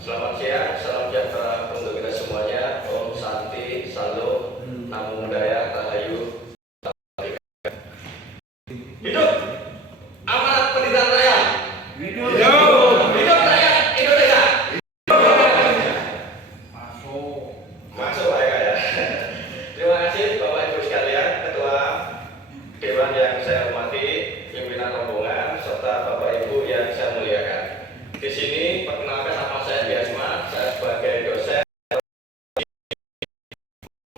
Selamat siang, salam sejahtera untuk kita semuanya. Om Santi, Salam, Namo Buddhaya, Rahayu. Hidup amanat pendidikan rakyat. Hidup rakyat Indonesia. Masuk Pak Eka ya. Terima kasih Bapak Ibu sekalian, Ketua Dewan yang saya hormati, pimpinan rombongan, serta Bapak Ibu yang saya muliakan. Di sini perkenalkan nama saya Biasma, saya sebagai dosen.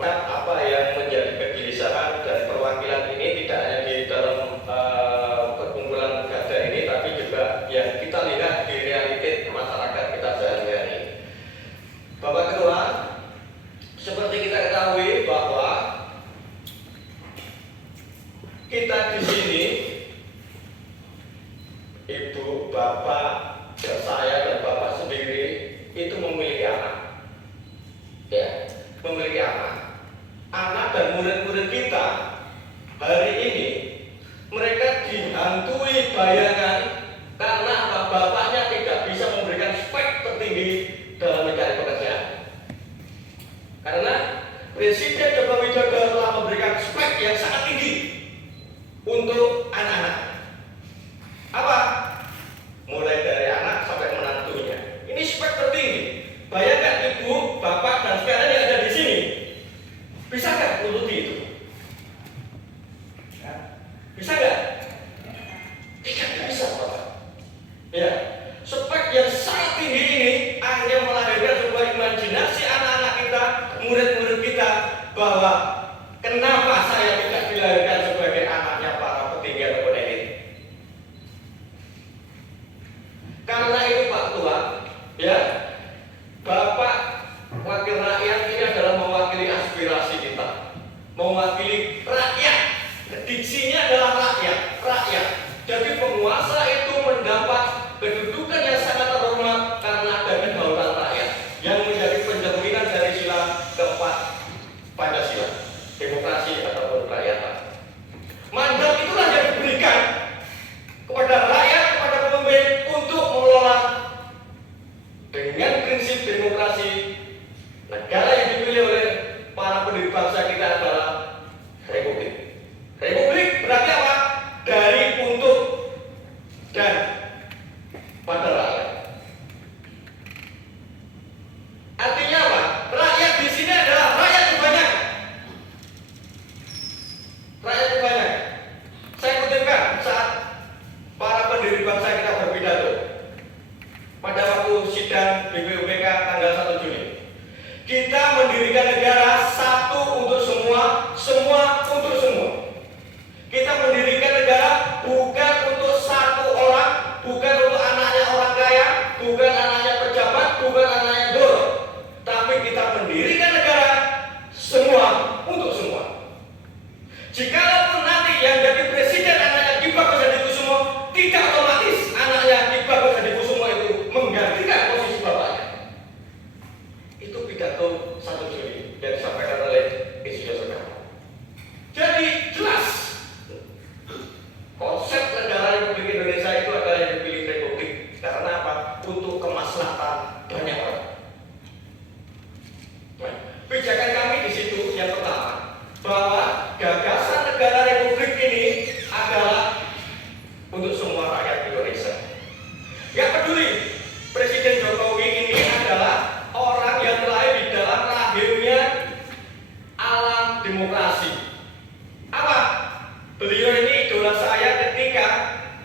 Apa yang menjadi kegelisahan dari perwakilan ini tidak hanya di dalam perkumpulan Gada ini, tapi juga yang kita lihat di realitas masyarakat kita sehari-hari. Bapak Ketua, seperti kita ketahui bahwa kita di sini, Ibu, Bapak, saya dan Bapak sendiri itu memiliki anak, ya, memiliki anak. Anak dan murid-murid kita hari ini mereka dihantui bayangan karena bapaknya tidak bisa memberikan spek tertinggi dalam mencari pekerjaan. Karena Presiden Joko Widodo telah memberikan spek yang sangat tinggi untuk anak-anak. Apa? Mulai dari anak sampai menantunya. Ini spek tertinggi. Bayangkan Ibu, Bapak, dan sekalian yang ada di sini, bisa nggak menuruti itu? Bisa nggak? Tidak bisa, Bapak. Ya, spek yang sangat tinggi ini akhirnya melahirkan sebuah imajinasi anak-anak kita, murid-murid kita, bahwa kenapa saya tidak dilahirkan sebagai anaknya para petinggi ataupun elit? Karena itu Pak Tua, ya, Bapak wakil rakyat ini adalah mewakili aspirasi kita, mewakili rakyat. Diksinya adalah rakyat. Jadi penguasa itu mendapat kedudukan yang sangat terhormat karena ada kedaulatan rakyat yang menjadi pencerminan dari sila keempat Pancasila, demokrasi ataupun kerakyatan. Mandat itulah yang diberikan kepada rakyat, kepada pemimpin untuk mengelola dengan prinsip demokrasi. Negara yang dipilih oleh para pendiri bangsa kita adalah republik. Republik berarti apa? Dari, untuk, dan pada rakyat. Artinya apa? Rakyat di sini adalah rakyat yang banyak. Rakyat yang banyak. Saya kutipkan saat para pendiri bangsa kita berpidato pada waktu sidang BPUPK tanggal 1 Juni. Kita mendirikan negara satu untuk semua, semua untuk semua. Kita mendirikan negara bukan untuk satu orang, bukan untuk anaknya orang kaya, bukan anaknya pejabat, bukan anaknya guru, tapi kita mendirikan negara semua untuk semua. Jikalau nanti yang jadi presiden anaknya Ki Bagus Hadikusumo, tidak otomatis anaknya Ki Bagus Hadikusumo itu menggantikan posisi bapaknya. Itu pidato 1 Juli yang disampaikan oleh Insinyur Soekarno. Jadi jelas konsep negara Republik Indonesia itu adalah yang dipilih republik. Karena apa? Untuk kemaslahatan banyak orang. Nah, pijakan kami di situ yang pertama, bahwa gagasan negara republik ini adalah untuk semua rakyat Indonesia. Yang peduli, Presiden Jokowi ini adalah orang yang terlahir di dalam rahimnya alam demokrasi. Apa? Beliau ini idola saya ketika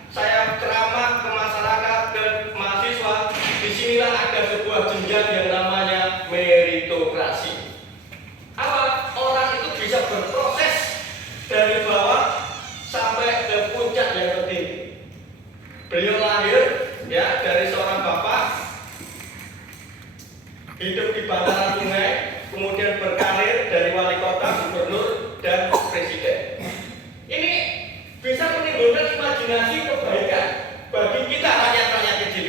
saya ceramah ke masyarakat, ke mahasiswa. Disinilah ada sebuah jenjang yang namanya meritokrasi. Apa? Orang itu bisa berproses dari bawah sampai ke puncak yang tertinggi. Beliau lahir ya dari seorang bapak, hidup di bantaran sungai, kemudian berkarir dari wali kota, gubernur, dan presiden. Ini bisa menimbulkan imajinasi kebaikan bagi kita rakyat-rakyat kecil.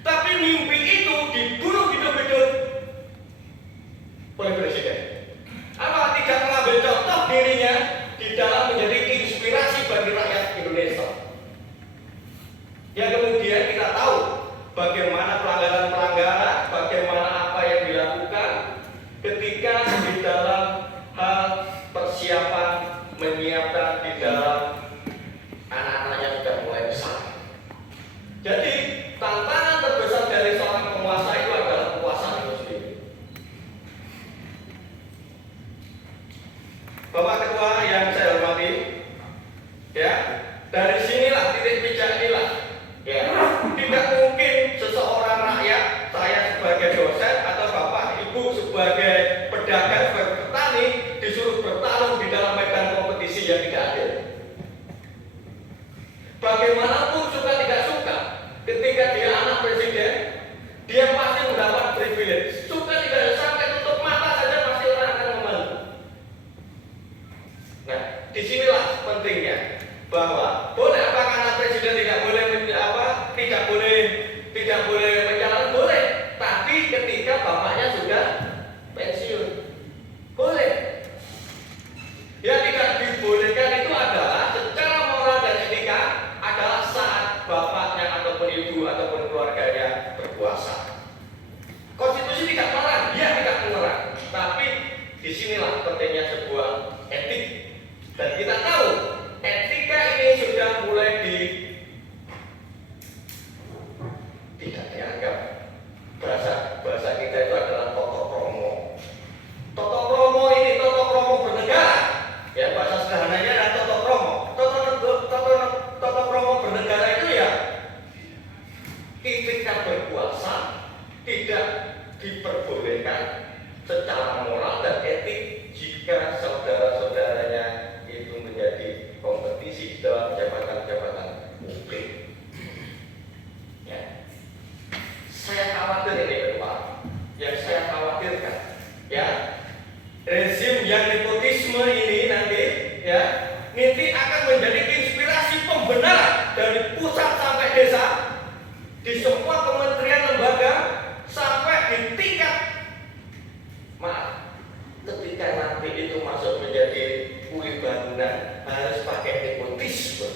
Tapi mimpi itu diburu hidup-hidup oleh presiden. Apa? Tidak mengambil contoh dirinya di dalam menjadi inspirasi bagi rakyat Indonesia. Yang kemudian kita tahu bagaimana pelanggaran tidak diperbolehkan secara moral dan etik jika saudara-saudaranya itu menjadi kompetisi dalam jabatan-jabatan publik. Ya. Saya khawatir ini kedua, yang saya khawatirkan, ya, rezim yang nepotisme ini nanti, ya, nanti akan menjadi inspirasi pembenaran dari pusat sampai desa, di semua kementerian lembaga sampai di tingkat, maaf, ketika nanti itu masuk menjadi kuli bangunan harus pakai nepotisme.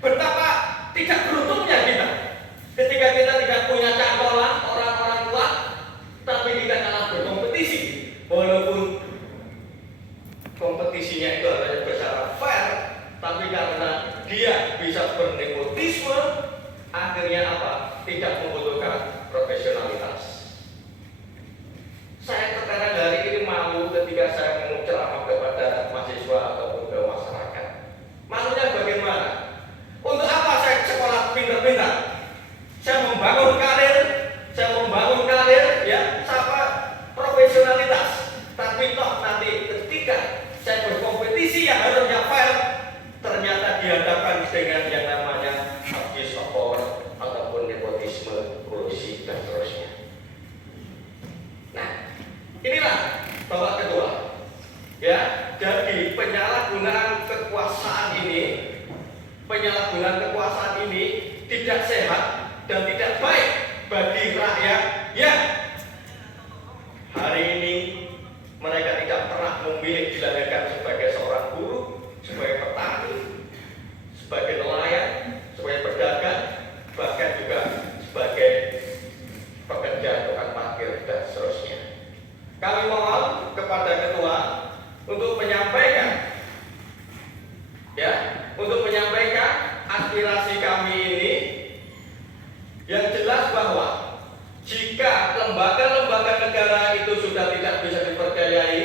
Betapa tidak beruntungnya kita ketika kita tidak punya cangkolan orang-orang tua, tapi kita kalah berkompetisi, walaupun kompetisinya itu adalah secara fair, tapi karena dia bisa bernepotisme, akhirnya apa? Tidak membutuhkan profesionalitas. Saya terkadang hari ini malu ketika saya mau ceramah kepada mahasiswa ataupun ke masyarakat. Malunya bagaimana? Untuk apa saya sekolah pintar-pintar? Saya membangun karir, ya, sama profesionalitas. Tapi toh nanti ketika saya berkompetisi yang harusnya fair, ternyata dihadapkan dengan yang namanya abuse of power ataupun nepotisme, kolusi dan seterusnya. Nah, inilah babak kedua. Ya, jadi penyalahgunaan kekuasaan ini tidak sehat dan tidak baik bagi rakyat yang hari ini mereka tidak pernah memilih dilahirkan sebagai seorang buruh, sebagai petani, sebagai nelayan, sebagai pedagang, bahkan juga sebagai pekerja tukang parkir dan seterusnya. Kami mohon kepada ketua untuk menyampaikan, ya, aspirasi kami ini yang jelas bahwa jika lembaga-lembaga negara itu sudah tidak bisa dipercayai,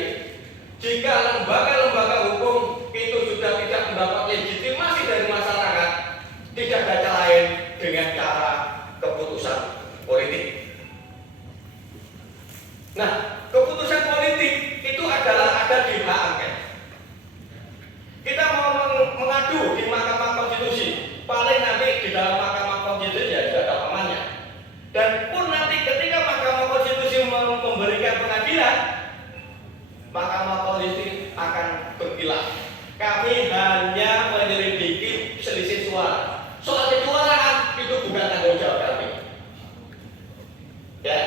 jika lembaga-lembaga hukum itu sudah tidak mendapat legitimasi dari masyarakat, tidak ada cara lain dengan cara keputusan politik. Nah, keputusan politik itu adalah ada di hak angket. Kita mau mengadu di Mahkamah Konstitusi, paling nanti di dalam Mahkamah Konstitusi ya sudah ada pamannya. Dan pun nanti ketika Mahkamah Konstitusi memberikan pengadilan, Mahkamah Konstitusi akan berkilah. Kami hanya menyelidiki selisih suara. Soal kecurangan itu bukan tanggung jawab kami. Ya.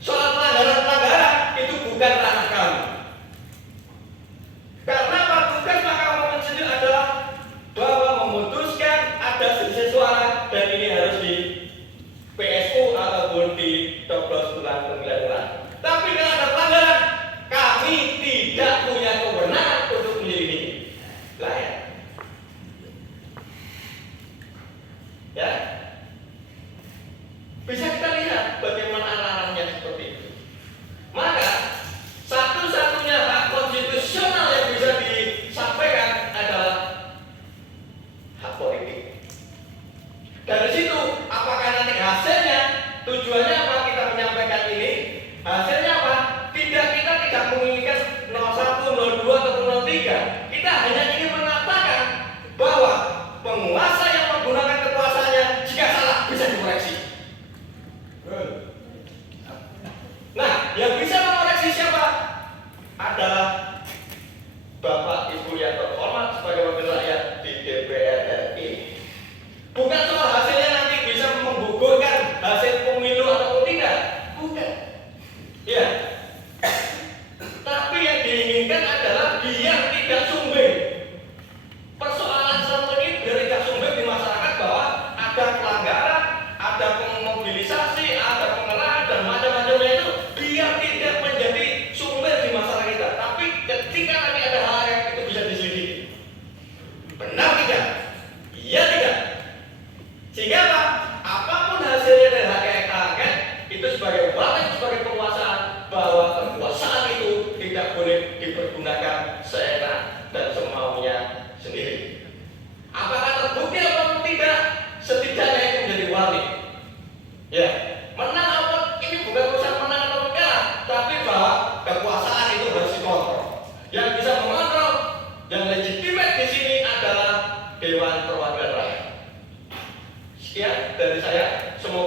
Soal pelanggaran itu bukan ranah kami. Karena tugas Mahkamah Konstitusi adalah bahwa memutuskan ada selisih suara dan ini harus di PSU ataupun di coblos bulan pemilihan. Tapi kalau ada pelanggaran, kami tidak punya kewenangan untuk menyelidiki. Lah ya. Ya. Bisa kita lihat bagaimana arah-arahnya seperti itu. Maka satu-satunya hak konstitusional yang bisa disampaikan adalah hak politik. Dari situ, apakah nanti hasilnya, tujuannya apa kita menyampaikan ini? Hasilnya apa? Kita tidak menginginkan 01, 02 atau 03. Kita hanya ingin mengatakan bahwa penguasa yang menggunakan kekuasaannya jika salah bisa dikoreksi. Ya, menang apa ini bukan urusan menang atau kalah, tapi bahwa kekuasaan itu harus dikontrol. Yang bisa mengontrol, yang legitimate di sini adalah Dewan Perwakilan Rakyat. Sekian dari saya, semoga